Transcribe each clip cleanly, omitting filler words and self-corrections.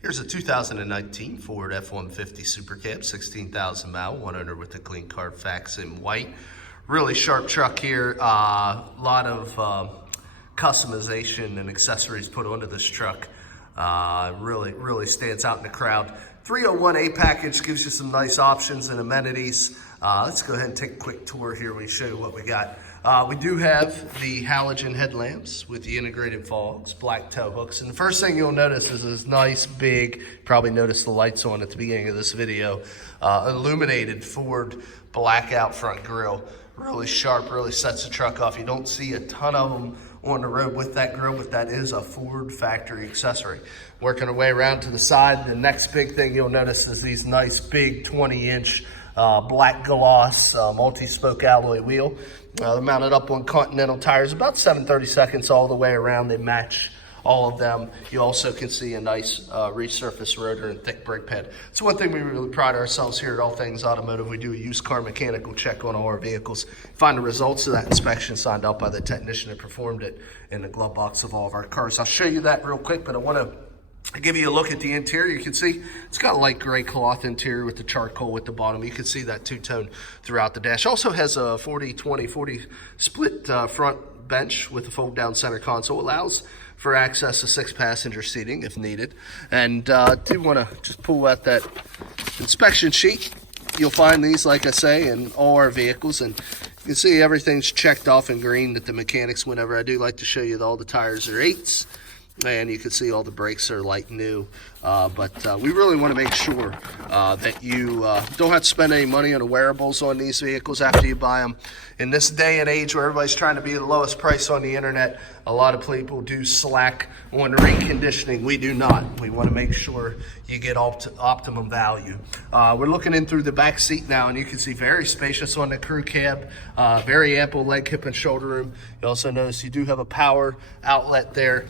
Here's a 2019 Ford F-150 Super Cab, 16,000 mile, one owner with a clean CarFax in white. Really sharp truck here. A lot of customization and accessories put onto this truck. Really stands out in the crowd. 301A package gives you some nice options and amenities. Let's go ahead and take a quick tour here. We show you what we got. We do have the halogen headlamps with the integrated fogs, black tow hooks. And the first thing you'll notice is this nice big, probably noticed the lights on at the beginning of this video, illuminated Ford blackout front grille. Really sharp, really sets the truck off. You don't see a ton of them on the road with that grille, but that is a Ford factory accessory. Working our way around to the side, the next big thing you'll notice is these nice big 20-inch black gloss multi-spoke alloy wheel. They're mounted up on Continental tires, about 7/32 all the way around. They match all of them. You also can see a nice resurfaced rotor and thick brake pad. It's one thing we really pride ourselves here at All Things Automotive. We do a used car mechanical check on all our vehicles. Find the results of that inspection signed out by the technician that performed it in the glove box of all of our cars. I'll show you that real quick, but I want to give you a look at the interior. You can see it's got a light gray cloth interior with the charcoal at the bottom. You can see that two-tone throughout the dash. Also has a 40-20-40 split front bench with a fold-down center console. Allows for access to 6-passenger seating if needed. And I do want to just pull out that inspection sheet. You'll find these, like I say, in all our vehicles. And you can see everything's checked off in green that the mechanics went over. I do like to show you that all the tires are 8s. And you can see all the brakes are like new, but we really want to make sure that you don't have to spend any money on the wearables on these vehicles after you buy them. In this day and age where everybody's trying to be the lowest price on the internet, a lot of people do slack on ring conditioning. We do not. We want to make sure you get optimum value. We're looking in through the back seat now, and you can see very spacious on the crew cab, very ample leg, hip, and shoulder room. You also notice you do have a power outlet there.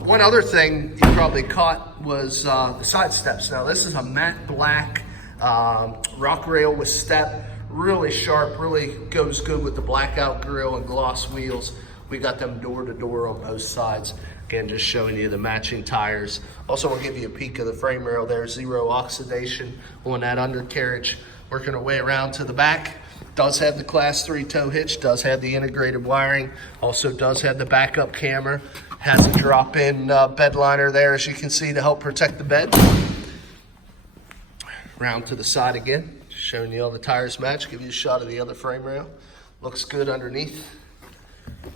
One other thing you probably caught was the side steps. Now this is a matte black rock rail with step, really sharp, really goes good with the blackout grille and gloss wheels. We got them door to door on both sides. Again, just showing you the matching tires. Also want to give you a peek of the frame rail there, zero oxidation on that undercarriage. Working our way around to the back. Does have the class 3 tow hitch, does have the integrated wiring, also does have the backup camera, has a drop-in bed liner there, as you can see, to help protect the bed. Round to the side again, just showing you all the tires match. Give you a shot of the other frame rail. Looks good underneath.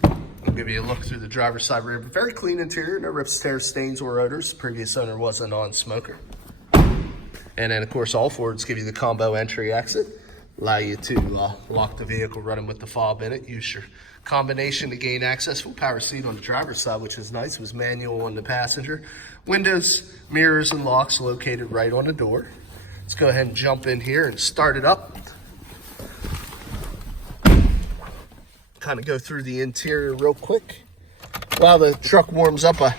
I'll give you a look through the driver's side rear. Very clean interior, no rips, tears, stains, or odors. The previous owner was a non-smoker. And then, of course, all Fords give you the combo entry exit. Allow you to lock the vehicle running with the fob in it. Use your combination to gain access. Full power seat on the driver's side, which is nice. It was manual on the passenger. Windows, mirrors, and locks located right on the door. Let's go ahead and jump in here and start it up. Kind of go through the interior real quick. While the truck warms up, I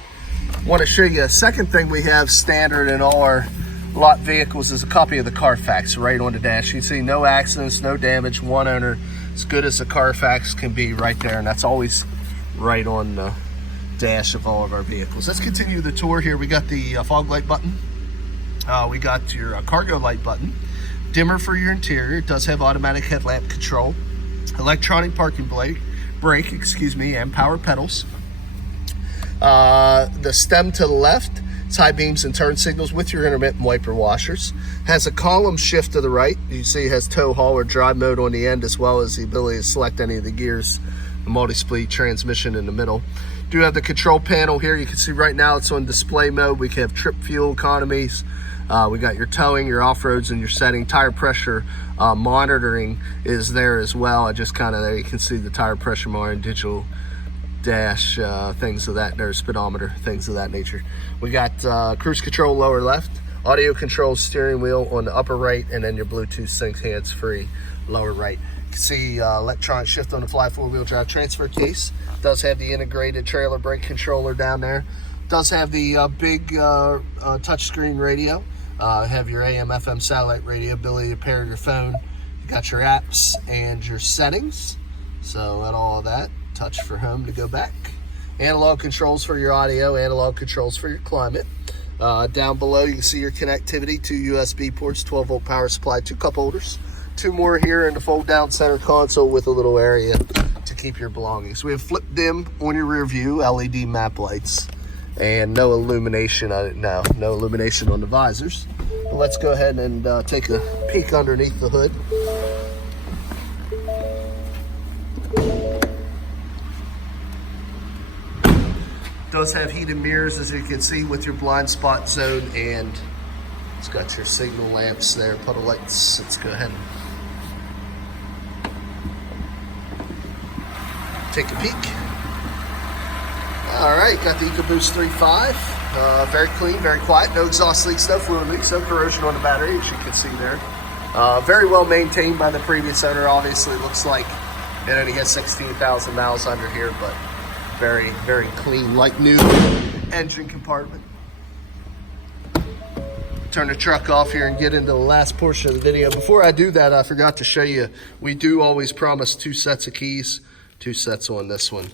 want to show you a second thing we have standard in all our lot vehicles is a copy of the CarFax right on the dash. You can see no accidents, no damage, one owner, as good as the CarFax can be right there, and that's always right on the dash of all of our vehicles. Let's continue the tour here. We got the fog light button. We got your cargo light button. Dimmer for your interior. It does have automatic headlamp control. Electronic parking brake, and power pedals. The stem to the left, it's high beams and turn signals with your intermittent wiper washers. Has a column shift to the right. You see it has tow, haul, or drive mode on the end, as well as the ability to select any of the gears. The multi-speed transmission in the middle. Do have the control panel here. You can see right now it's on display mode. We can have trip fuel economies. We got your towing, your off-roads, and your setting. Tire pressure monitoring is there as well. I just kind of, there you can see the tire pressure monitoring, digital dash, things of that, there's speedometer, things of that nature. We got cruise control lower left, audio control steering wheel on the upper right, and then your Bluetooth sync hands-free lower right. You can see electronic shift on the fly four-wheel drive transfer case. Does have the integrated trailer brake controller down there. Does have the big touchscreen radio. Have your AM, FM satellite radio, ability to pair your phone. You got your apps and your settings. So at all of that. Touch for home to go back. Analog controls for your audio, analog controls for your climate. Down below, you can see your connectivity, 2 USB ports, 12-volt power supply, 2 cup holders, 2 more here in the fold-down center console with a little area to keep your belongings. We have flip dim on your rear view, LED map lights, and no illumination on it now, no illumination on the visors. But let's go ahead and take a peek underneath the hood. Does have heated mirrors, as you can see, with your blind spot zone, and it's got your signal lamps there, puddle lights. Let's go ahead and take a peek. All right, got the EcoBoost 3.5. Very clean, very quiet, no exhaust leaks, no fluid leaks, no corrosion on the battery, as you can see there. Very well maintained by the previous owner. Obviously, looks like it only has 16,000 miles under here, but very, very clean, like new engine compartment. Turn the truck off here and get into the last portion of the video. Before I do that, I forgot to show you, we do always promise 2 sets of keys, 2 sets on this one,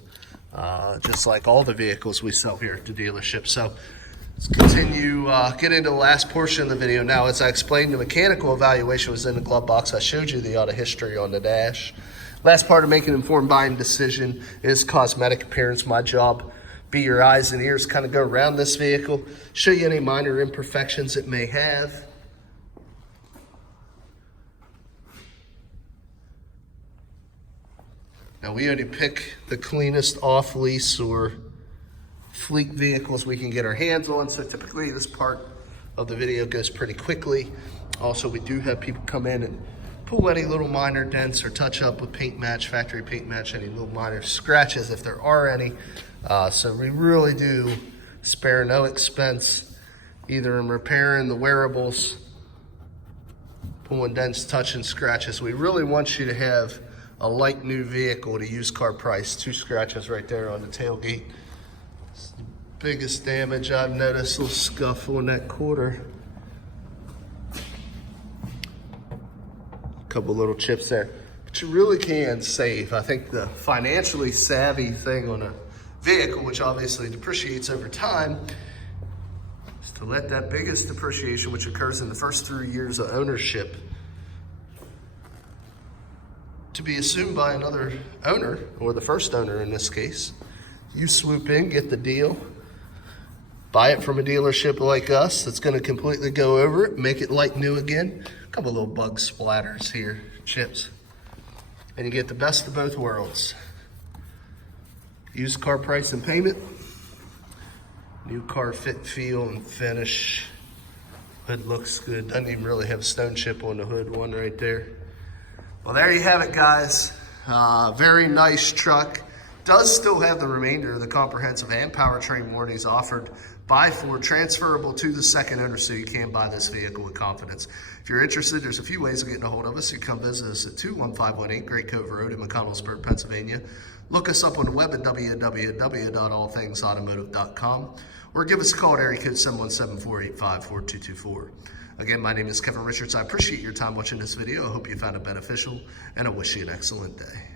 just like all the vehicles we sell here at the dealership. So let's continue, get into the last portion of the video. Now, as I explained, the mechanical evaluation was in the glove box. I showed you the auto history on the dash. Last part of making an informed buying decision is cosmetic appearance. My job, be your eyes and ears, kind of go around this vehicle, show you any minor imperfections it may have. Now, we only pick the cleanest off-lease or fleet vehicles we can get our hands on, so typically this part of the video goes pretty quickly. Also, we do have people come in and pull any little minor dents or touch up with paint match, factory paint match, any little minor scratches if there are any. So we really do spare no expense, either in repairing the wearables, pulling dents, touching scratches. We really want you to have a like new vehicle at a used car price. 2 scratches right there on the tailgate. It's the biggest damage I've noticed, a little scuff on that quarter. Couple little chips there, but you really can save. I think the financially savvy thing on a vehicle, which obviously depreciates over time, is to let that biggest depreciation, which occurs in the first 3 years of ownership, to be assumed by another owner, or the first owner in this case. You swoop in, get the deal, buy it from a dealership like us that's going to completely go over it, make it like new again. A couple little bug splatters here, chips. And you get the best of both worlds. Used car price and payment. New car fit, feel, and finish. Hood looks good. Doesn't even really have a stone chip on the hood, one right there. Well, there you have it, guys. Very nice truck. Does still have the remainder of the comprehensive and powertrain warranties offered by Ford, transferable to the second owner, so you can buy this vehicle with confidence. If you're interested, there's a few ways of getting a hold of us. You can come visit us at 21518 Great Cove Road in McConnellsburg, Pennsylvania. Look us up on the web at www.allthingsautomotive.com, or give us a call at area code 717-485-4224. Again, my name is Kevin Richards. I appreciate your time watching this video. I hope you found it beneficial, and I wish you an excellent day.